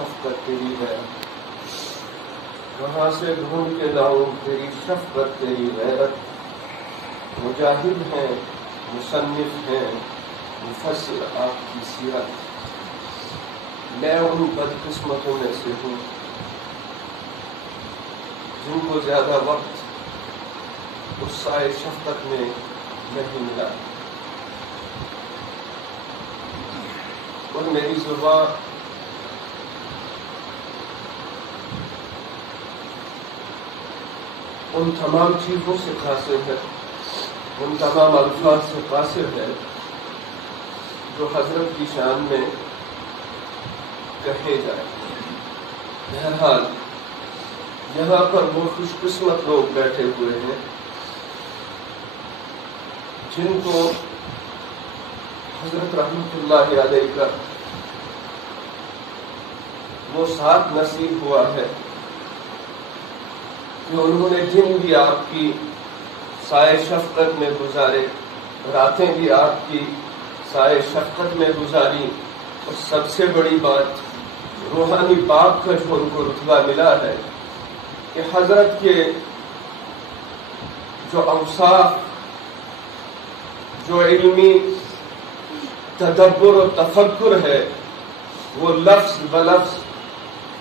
شفقت تیری ہے، کہاں سے ڈھونڈ کے لاؤں تیری شفقت تیری غیرت۔ مجاہد ہیں، مصنف ہیں، مفسر آپ کی سیرت، میں ان بدقسمتوں میں سے ہوں جن کو زیادہ وقت اس سائے شفقت میں نہیں ملا، اور میری زبان ان تمام چیزوں سے قاصر ہے، ان تمام الفاظ سے قاصر ہے جو حضرت کی شان میں کہے جائے۔ بہرحال یہاں پر وہ خوش قسمت لوگ بیٹھے ہوئے ہیں جن کو حضرت رحمت اللہ علیہ کا وہ ساتھ نصیب ہوا ہے کہ انہوں نے دن بھی آپ کی سائے شفقت میں گزارے، راتیں بھی آپ کی سائے شفقت میں گزاری، اور سب سے بڑی بات روحانی باپ کا جو ان کو رتبہ ملا ہے کہ حضرت کے جو اوصاف، جو علمی تدبر و تفکر ہے، وہ لفظ بلفظ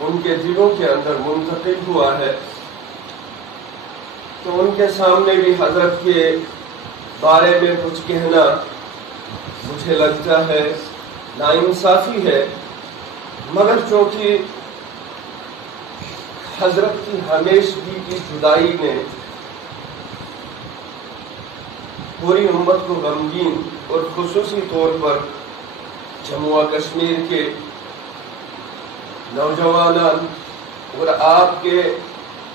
ان کے دلوں کے اندر منتقل ہوا ہے، تو ان کے سامنے بھی حضرت کے بارے میں کچھ کہنا مجھے لگتا ہے ناانصافی ہے، مگر چونکہ حضرت کی ہمیشگی کی جدائی نے پوری امت کو غمگین اور خصوصی طور پر جموں و کشمیر کے نوجوانان اور آپ کے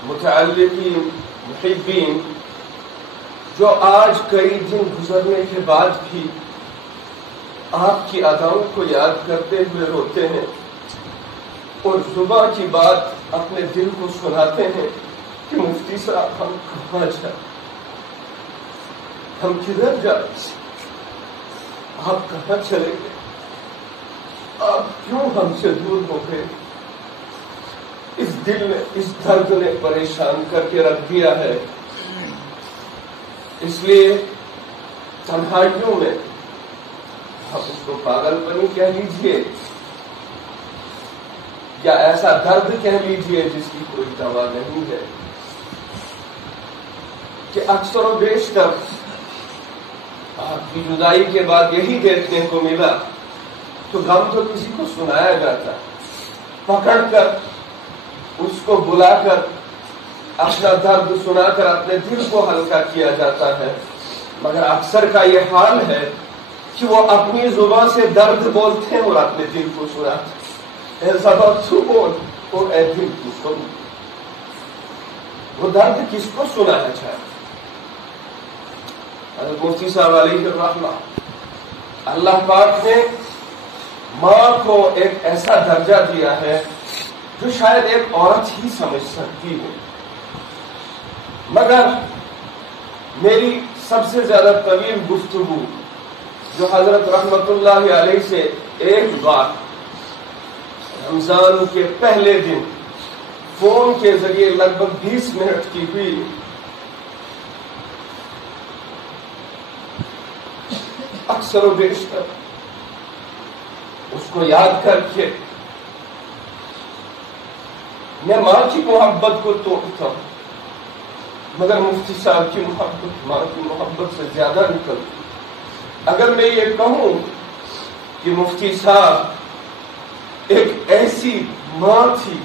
متعلقین محبین جو آج کئی دن گزرنے کے بعد بھی آپ کی اداؤں کو یاد کرتے ہوئے روتے ہیں اور زباں کی بات اپنے دل کو سناتے ہیں کہ مفتی صاحب ہم کہاں جائیں، ہم کدھر جائیں، آپ کہاں چلے گئے، آپ کیوں ہم سے دور ہو گئے۔ اس دل نے، اس درد نے پریشان کر کے رکھ دیا ہے، اس لیے تنہائیوں میں آپ اس کو پاگل پنی کہہ لیجئے یا ایسا درد کہہ لیجئے جس کی کوئی دوا نہیں ہے، کہ اکثر و بیشتر آپ کی جدائی کے بعد یہی دیکھنے کو ملا تو غم تو کسی کو سنایا جاتا، پکڑ کر اس کو بلا کر اپنا درد سنا کر اپنے دل کو ہلکا کیا جاتا ہے، مگر اکثر کا یہ حال ہے کہ وہ اپنی زبان سے درد بولتے ہیں اور اپنے دل کو سناتے ہیں۔ اے زبان تو بول اور اے دل تو سن، وہ درد کس کو سنانا چاہے۔ حضرت مفتی صاحب علیہ الرحمہ، اللہ پاک نے ماں کو ایک ایسا درجہ دیا ہے جو شاید ایک عورت ہی سمجھ سکتی ہے، مگر میری سب سے زیادہ طویل گفتگو جو حضرت رحمت اللہ علیہ سے ایک بار رمضان کے پہلے دن فون کے ذریعے لگ بھگ 20 منٹ کی ہوئی، اکثر و بیشتر اس کو یاد کر کے میں ماں کی محبت کو توڑتا ہوں، مگر مفتی صاحب کی محبت ماں کی محبت سے زیادہ نکلتی۔ اگر میں یہ کہوں کہ مفتی صاحب ایک ایسی ماں تھی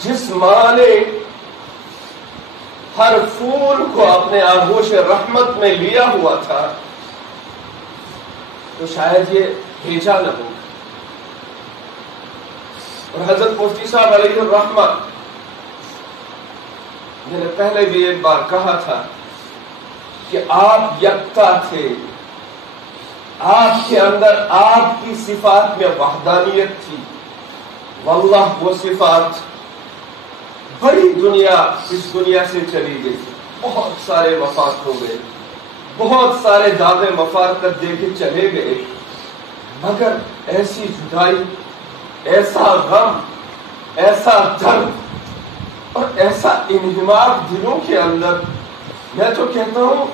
جس ماں نے ہر پھول کو اپنے آغوش رحمت میں لیا ہوا تھا، تو شاید یہ بھیجا نہ ہو۔ اور حضرت مفتی صاحب علیہ الرحمہ، میں نے پہلے بھی ایک بار کہا تھا کہ آپ یکتا تھے، آپ کے اندر آپ کی صفات میں وحدانیت تھی، واللہ وہ صفات بڑی دنیا اس دنیا سے چلی گئی، بہت سارے وفات ہو گئے، بہت سارے دعوے مفارقت دے کے چلے گئے، مگر ایسی جدائی ایسا غم، ایسا درد اور ایسا انہماک دلوں کے اندر. میں تو کہتا ہوں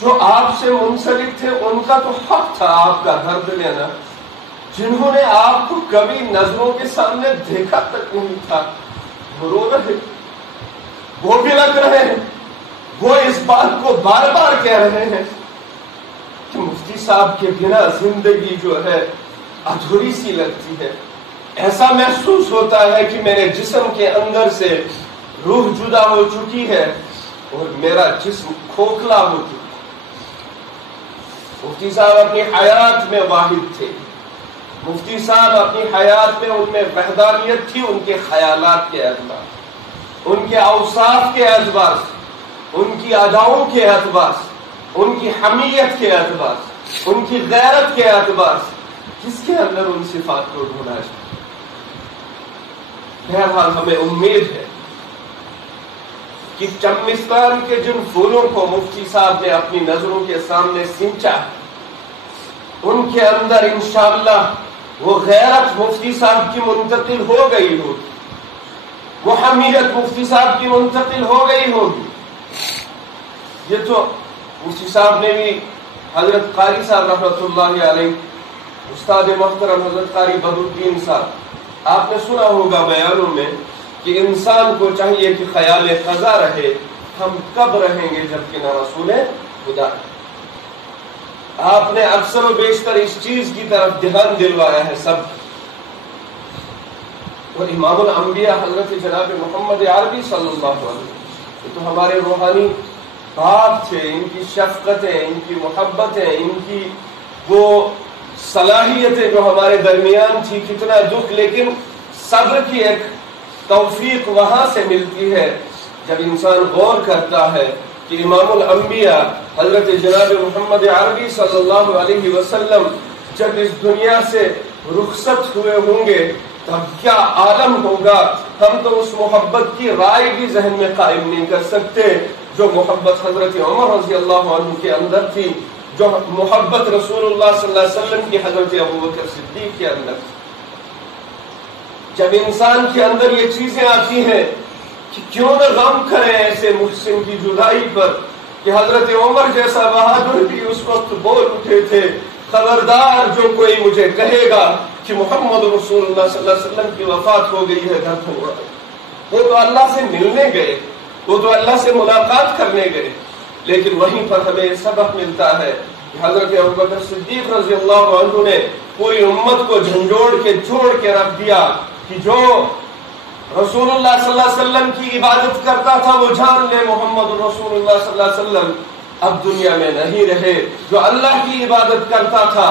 جو آپ سے منسلک تھے ان کا تو حق تھا آپ کا درد لینا. جنہوں نے آپ کو کبھی نظروں کے سامنے دیکھا تک نہیں تھا، وہ رو رہے، وہ بھی لگ رہے ہیں، وہ اس بات کو بار بار کہہ رہے ہیں کہ مفتی صاحب کے بنا زندگی جو ہے ادھوری سی لگتی ہے. ایسا محسوس ہوتا ہے کہ میرے جسم کے اندر سے روح جدا ہو چکی ہے اور میرا جسم کھوکھلا ہو چکا. مفتی صاحب اپنی حیات میں واحد تھے. مفتی صاحب اپنی حیات میں ان میں وحدانیت تھی، ان کے خیالات کے اعتبار، ان کے اوصاف کے اعتبار سے، ان کی اداؤں کے اعتبار سے، ان کی حمیت کے اعتبار سے، ان کی غیرت کے اعتبار سے. کس کے اندر ان صفات کو ڈھونڈا جائے؟ بہرحال ہمیں امید ہے کہ چمستان کے جن پھولوں کو مفتی صاحب نے اپنی نظروں کے سامنے سینچا، ان کے اندر انشاءاللہ وہ غیرت مفتی صاحب کی منتقل ہو گئی ہوگی، وہ حمیت مفتی صاحب کی منتقل ہو گئی ہوگی. یہ تو مفتی صاحب نے بھی حضرت قاری صاحب رحمۃ اللہ علیہ، استاد محترم حضرت قاری بدرالدین صاحب، آپ نے سنا ہوگا بیانوں میں کہ انسان کو چاہیے کہ خیال خزا رہے، ہم کب رہیں گے جبکہ نہ رسول خدا. آپ نے اکثر و بیشتر اس چیز کی طرف دھیان دلوایا ہے سب. اور امام الانبیاء حضرت جناب محمد عربی صلی اللہ علیہ وسلم، یہ تو ہمارے روحانی باپ تھے. ان کی شفقتیں، ان کی محبتیں، ان کی وہ صلاحیتیں جو ہمارے درمیان تھی، کتنا دکھ، لیکن صبر کی ایک توفیق وہاں سے ملتی ہے جب انسان غور کرتا ہے کہ امام الانبیاء حضرت جناب محمد عربی صلی اللہ علیہ وسلم جب اس دنیا سے رخصت ہوئے ہوں گے تب کیا عالم ہوگا. ہم تو اس محبت کی رائے بھی ذہن میں قائم نہیں کر سکتے جو محبت حضرت عمر رضی اللہ عنہ کے اندر تھی، جو محبت رسول اللہ صلی اللہ علیہ وسلم کی حضرت ابوبکر صدیق کے اندر تھی. جب انسان کے اندر یہ چیزیں آتی ہیں کہ کیوں نہ غم کریں ایسے محسن کی جدائی پر، کہ حضرت عمر جیسا بہادر بھی اس وقت بول اٹھے تھے، خبردار جو کوئی مجھے کہے گا کہ محمد رسول اللہ صلی اللہ علیہ وسلم کی وفات ہو گئی ہے، درد ہو رہا ہے. وہ تو اللہ سے ملنے گئے، وہ تو اللہ سے ملاقات کرنے گئے، لیکن وہیں پر ہمیں سبق ملتا ہے کہ حضرت ابوبکر صدیق رضی اللہ عنہ نے پوری امت کو جھنجھوڑ کے جوڑ کے رکھ دیا کہ جو رسول اللہ صلی اللہ علیہ وسلم کی عبادت کرتا تھا وہ جان لے محمد رسول اللہ صلی اللہ علیہ وسلم اب دنیا میں نہیں رہے. جو اللہ کی عبادت کرتا تھا،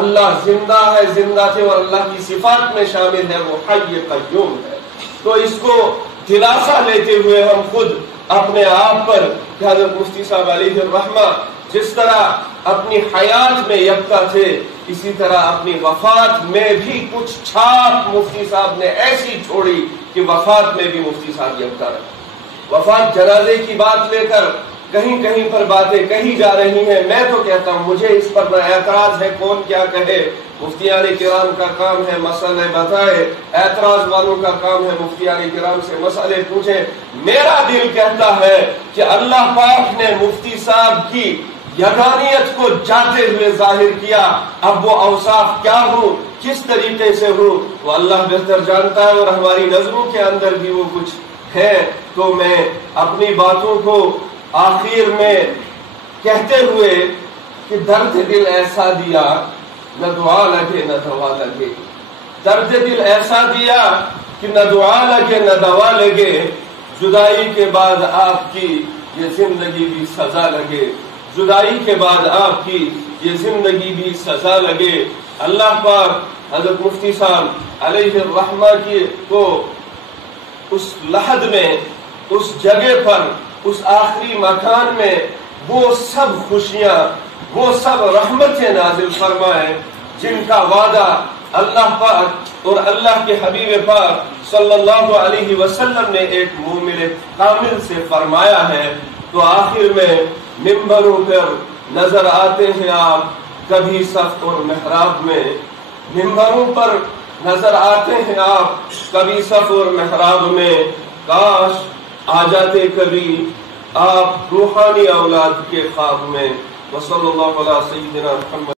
اللہ زندہ ہے، زندہ تھے اور اللہ کی صفات میں شامل ہے، وہ حی قیوم ہے. تو اس کو دلاسا لیتے ہوئے ہم خود اپنے آپ پر کہ حضرت مفتی صاحب علیہ الرحمہ جس طرح اپنی حیات میں یکتا تھے، اسی طرح اپنی وفات میں بھی کچھ چھاپ مفتی صاحب نے ایسی چھوڑی کہ وفات میں بھی مفتی صاحب یکتا رہے. وفات جنازے کی بات لے کر کہیں کہیں پر باتیں کہی جا رہی ہیں. میں تو کہتا ہوں مجھے اس پر نہ اعتراض ہے، کون کیا کہے. مفتیان کرام کا کام ہے مسئلے بتائے، اعتراض والوں کا کام ہے مفتیان کرام سے مسئلے پوچھے. میرا دل کہتا ہے کہ اللہ پاک نے مفتی صاحب کی یگانیت کو جاتے ہوئے ظاہر کیا. اب وہ اوصاف کیا ہوں، کس طریقے سے ہوں، وہ اللہ بہتر جانتا ہے، اور ہماری نظروں کے اندر بھی وہ کچھ ہے. تو میں اپنی باتوں کو آخر میں کہتے ہوئے کہ درد دل ایسا دیا نہ دعا لگے نہ دوا لگے، درد دل ایسا دیا کہ نہ دعا لگے نہ دوا لگے، جدائی کے بعد آپ کی یہ زندگی بھی سزا لگے، جدائی کے بعد آپ کی یہ زندگی بھی سزا لگے. اللہ پاک حضرت مفتی صاحب علیہ الرحمہ کی کو اس لحد میں، اس جگہ پر، اس آخری مکان میں وہ سب خوشیاں، وہ سب رحمتیں نازل فرمائے جن کا وعدہ اللہ پاک اور اللہ کے حبیب پاک صلی اللہ علیہ وسلم نے ایک مومن کامل سے فرمایا ہے. تو آخر میں ممبروں پر نظر آتے ہیں آپ کبھی صف اور محراب میں، ممبروں پر نظر آتے ہیں آپ کبھی صف اور محراب میں، کاش آ جاتے کبھی آپ روحانی اولاد کے خواب میں۔ وصلی اللہ علی سیدنا محمد۔